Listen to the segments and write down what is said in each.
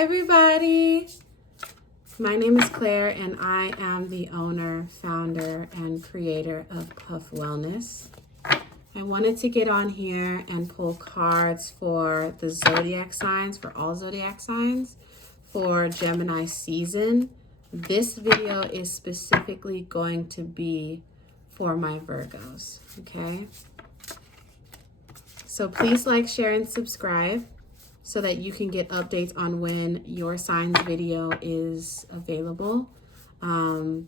Hi everybody, my name is Claire and I am the owner, founder, and creator of Puff Wellness. I wanted to get on here and pull cards for the zodiac signs, for all zodiac signs, for Gemini season. This video is specifically going to be for my Virgos, okay? So please like, share, and subscribe so that you can get updates on when your signs video is available. For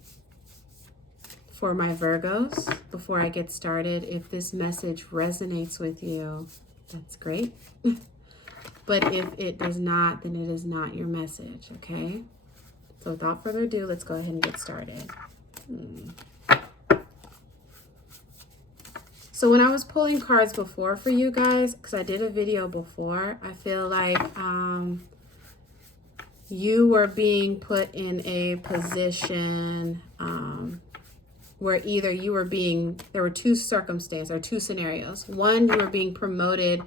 my Virgos, before I get started, if this message resonates with you, that's great. But if it does not, then it is not your message, okay? So without further ado, let's go ahead and get started. So when I was pulling cards before for you guys, because I did a video before, I feel like you were being put in a position where either you were being, there were two circumstances or two scenarios. One, you were being promoted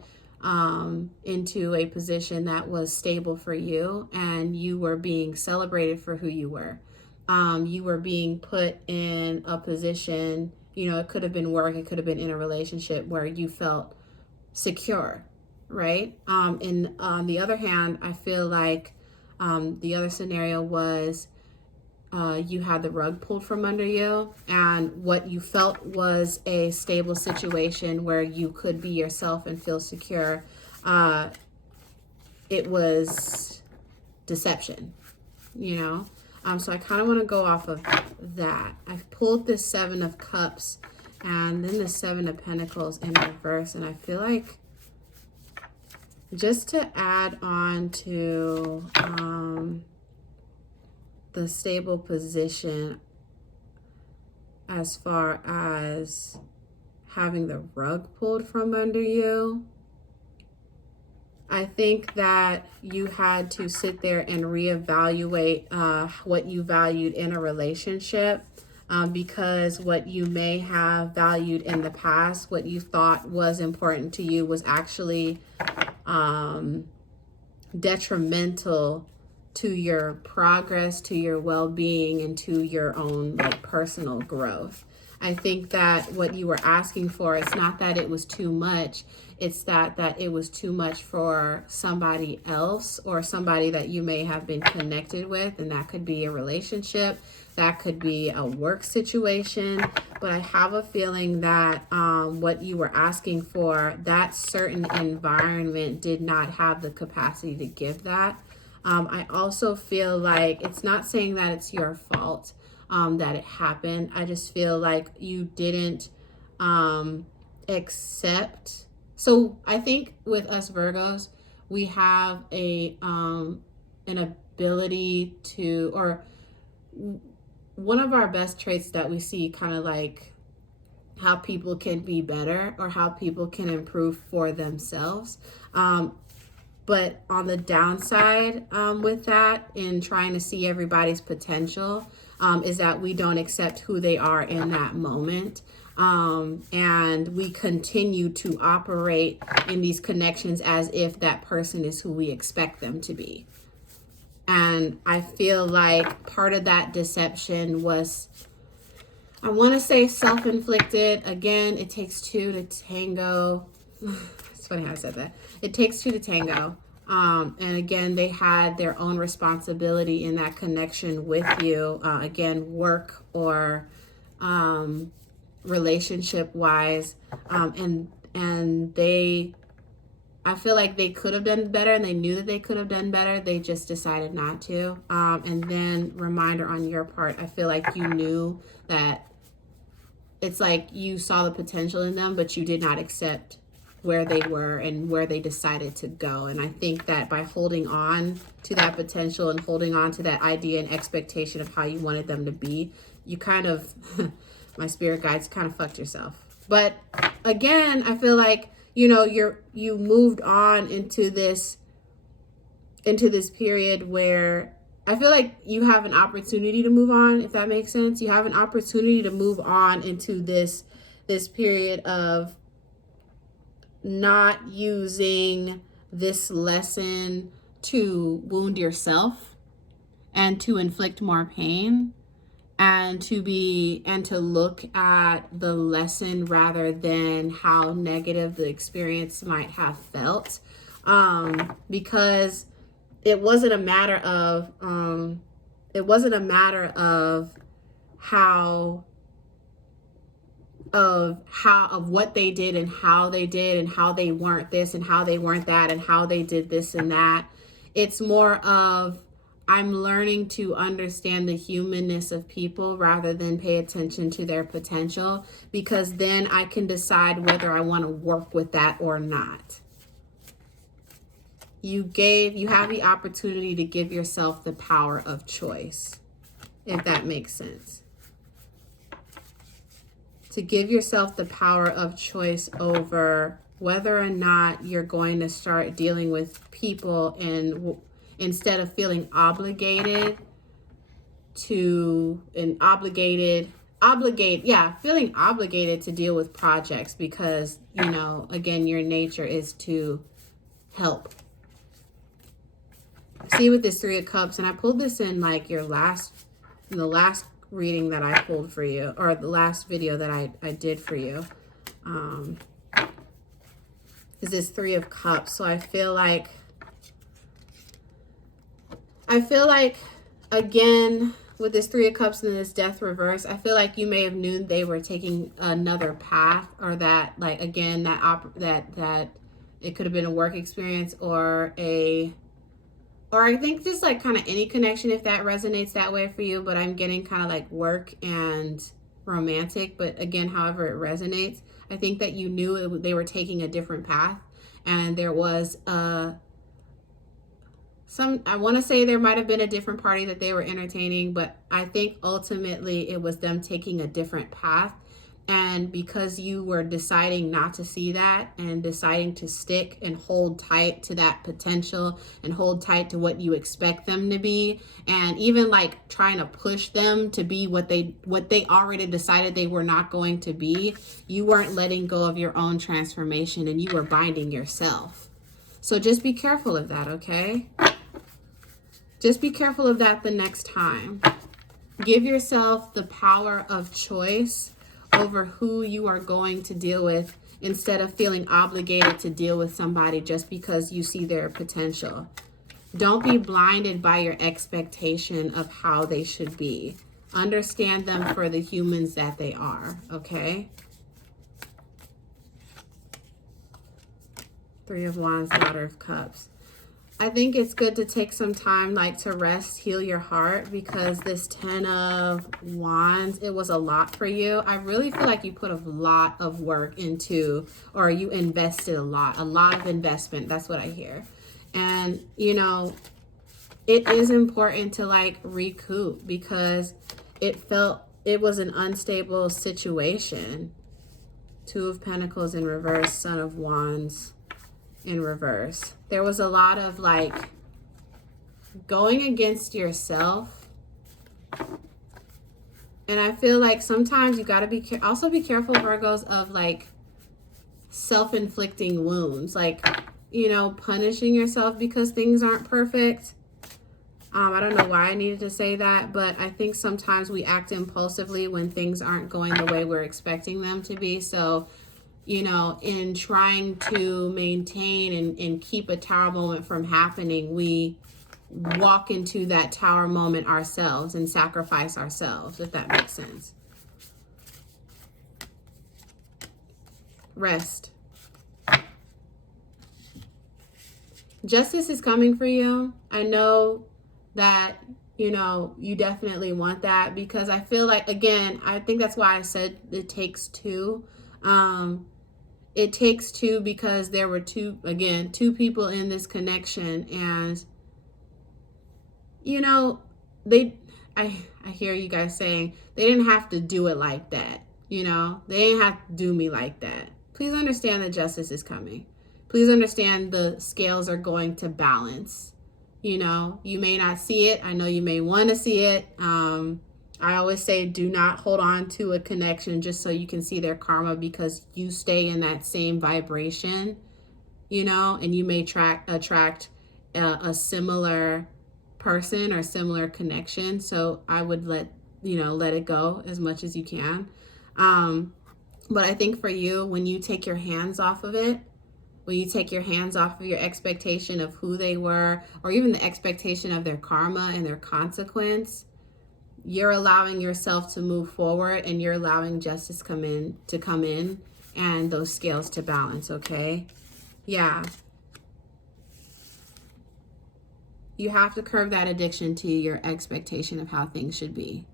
into a position that was stable for you, and you were being celebrated for who you were. You were being put in a position, you know, it could have been work, it could have been in a relationship where you felt secure, right? And on the other hand, I feel like the other scenario was you had the rug pulled from under you, and what you felt was a stable situation where you could be yourself and feel secure. It was deception, you know? So I kind of want to go off of that. I've pulled the Seven of Cups and then the Seven of Pentacles in reverse. And I feel like just to add on to the stable position as far as having the rug pulled from under you, I think that you had to sit there and reevaluate what you valued in a relationship, because what you may have valued in the past, what you thought was important to you, was actually detrimental to your progress, to your well-being, and to your own personal growth. I think that what you were asking for, it's not that it was too much, it's that it was too much for somebody else or somebody that you may have been connected with, and that could be a relationship, that could be a work situation. But I have a feeling that what you were asking for, that certain environment did not have the capacity to give that. I also feel like it's not saying that it's your fault that it happened. I just feel like you didn't accept. So I think with us Virgos, we have an ability to, or one of our best traits that we see, kind of like how people can be better or how people can improve for themselves. But on the downside with that, in trying to see everybody's potential, is that we don't accept who they are in that moment. And we continue to operate in these connections as if that person is who we expect them to be. And I feel like part of that deception was, I want to say self-inflicted. Again, it takes two to tango. It's funny how I said that. It takes two to tango. And again, they had their own responsibility in that connection with you. Again, work or relationship wise. And they, I feel like they could have done better, and they knew that they could have done better. They just decided not to. And then reminder on your part, I feel like you knew that it's like you saw the potential in them, but you did not accept where they were and where they decided to go. And I think that by holding on to that potential and holding on to that idea and expectation of how you wanted them to be, you kind of, my spirit guides, kind of fucked yourself. But again, I feel like, you know, you moved on into this period where I feel like you have an opportunity to move on, if that makes sense. You have an opportunity to move on into this period of not using this lesson to wound yourself and to inflict more pain, and to look at the lesson rather than how negative the experience might have felt. Because it wasn't a matter of of what they did and how they did and how they weren't this and how they weren't that and how they did this and that. It's more of, I'm learning to understand the humanness of people rather than pay attention to their potential, because then I can decide whether I want to work with that or not. You have the opportunity to give yourself the power of choice, if that makes sense. To give yourself the power of choice over whether or not you're going to start dealing with people, and instead of feeling feeling obligated to deal with projects, because, again, your nature is to help. See, with this Three of Cups, and I pulled this in like the last reading that I pulled for you, or the last video that I did for you, is this Three of Cups. So I feel like, again, with this Three of Cups and this Death reverse, I feel like you may have known they were taking another path, or that, like, again, that it could have been a work experience, or I think just like kind of any connection, if that resonates that way for you. But I'm getting kind of like work and romantic. But again, however it resonates, I think that you knew they were taking a different path. And there was I want to say there might have been a different party that they were entertaining. But I think ultimately it was them taking a different path. And because you were deciding not to see that, and deciding to stick and hold tight to that potential and hold tight to what you expect them to be, and even like trying to push them to be what they already decided they were not going to be, you weren't letting go of your own transformation, and you were binding yourself. So just be careful of that, okay? Just be careful of that the next time. Give yourself the power of choice over who you are going to deal with, instead of feeling obligated to deal with somebody just because you see their potential. Don't be blinded by your expectation of how they should be. Understand them for the humans that they are, okay? Three of Wands, Daughter of Cups. I think it's good to take some time, like, to rest, heal your heart, because this 10 of Wands, it was a lot for you. I really feel like you put a lot of work into, or you invested a lot of investment. That's what I hear. And, it is important to like recoup, because it was an unstable situation. Two of Pentacles in reverse, Son of Wands in reverse. There was a lot of like going against yourself, and I feel like sometimes you got to also be careful, Virgos, of like self-inflicting wounds, like, punishing yourself because things aren't perfect. I don't know why I needed to say that, but I think sometimes we act impulsively when things aren't going the way we're expecting them to be. So in trying to maintain and keep a tower moment from happening, we walk into that tower moment ourselves and sacrifice ourselves, if that makes sense. Rest. Justice is coming for you. I know that, you definitely want that, because I feel like, again, I think that's why I said it takes two. It takes two, because there were two people in this connection, and I hear you guys saying they didn't have to do it like that. They didn't have to do me like that. Please understand that justice is coming. Please understand the scales are going to balance. You may not see it. I know you may want to see it. I always say, do not hold on to a connection just so you can see their karma, because you stay in that same vibration, and you may attract a similar person or similar connection. So I would let it go as much as you can. But I think for you, when you take your hands off of it, when you take your hands off of your expectation of who they were, or even the expectation of their karma and their consequence, you're allowing yourself to move forward, and you're allowing justice to come in and those scales to balance, okay? Yeah. You have to curb that addiction to your expectation of how things should be.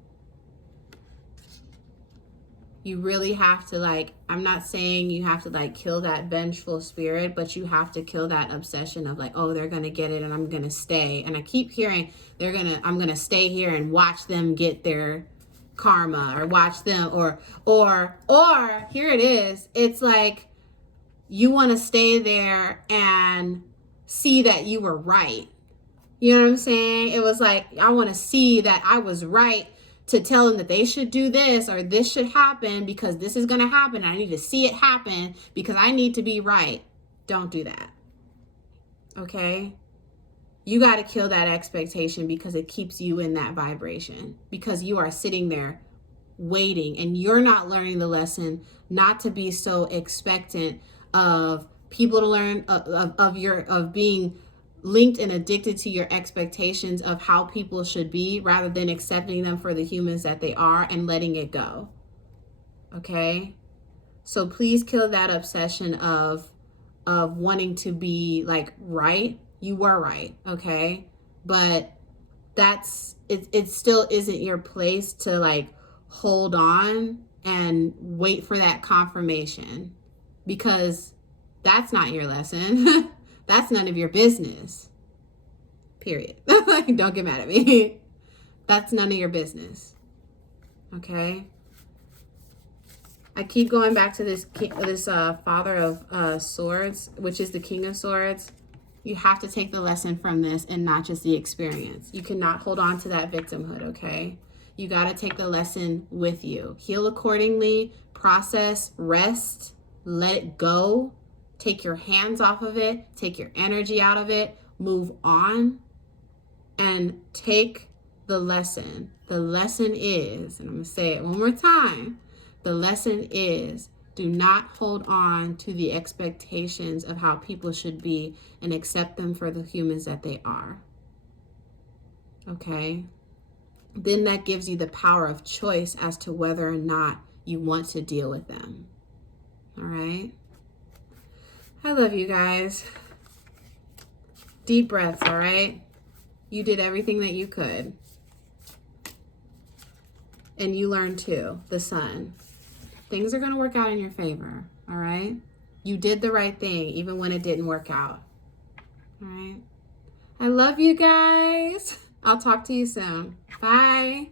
You really have to, like, I'm not saying you have to, like, kill that vengeful spirit, but you have to kill that obsession of, like, oh, they're going to get it and I'm going to stay. And I keep hearing I'm going to stay here and watch them get their karma, or watch them, or here it is. It's like you want to stay there and see that you were right. You know what I'm saying? It was like, I want to see that I was right to tell them that they should do this or this should happen because this is going to happen. I need to see it happen because I need to be right. Don't do that. Okay? You got to kill that expectation because it keeps you in that vibration, because you are sitting there waiting and you're not learning the lesson not to be so expectant of people to learn of being linked and addicted to your expectations of how people should be, rather than accepting them for the humans that they are and letting it go. Okay? So please kill that obsession of wanting to be, like, right. You were right, okay? But it still isn't your place to, like, hold on and wait for that confirmation, because that's not your lesson. That's none of your business. Period. Don't get mad at me. That's none of your business. Okay? I keep going back to this Father of Swords, which is the King of Swords. You have to take the lesson from this and not just the experience. You cannot hold on to that victimhood, okay? You got to take the lesson with you. Heal accordingly, process, rest, let it go. Take your hands off of it, take your energy out of it, move on, and take the lesson. The lesson is, and I'm going to say it one more time, the lesson is, do not hold on to the expectations of how people should be and accept them for the humans that they are. Okay? Then that gives you the power of choice as to whether or not you want to deal with them. All right? I love you guys. Deep breaths, all right? You did everything that you could. And you learned too, the sun. Things are going to work out in your favor, all right? You did the right thing, even when it didn't work out. All right? I love you guys. I'll talk to you soon. Bye.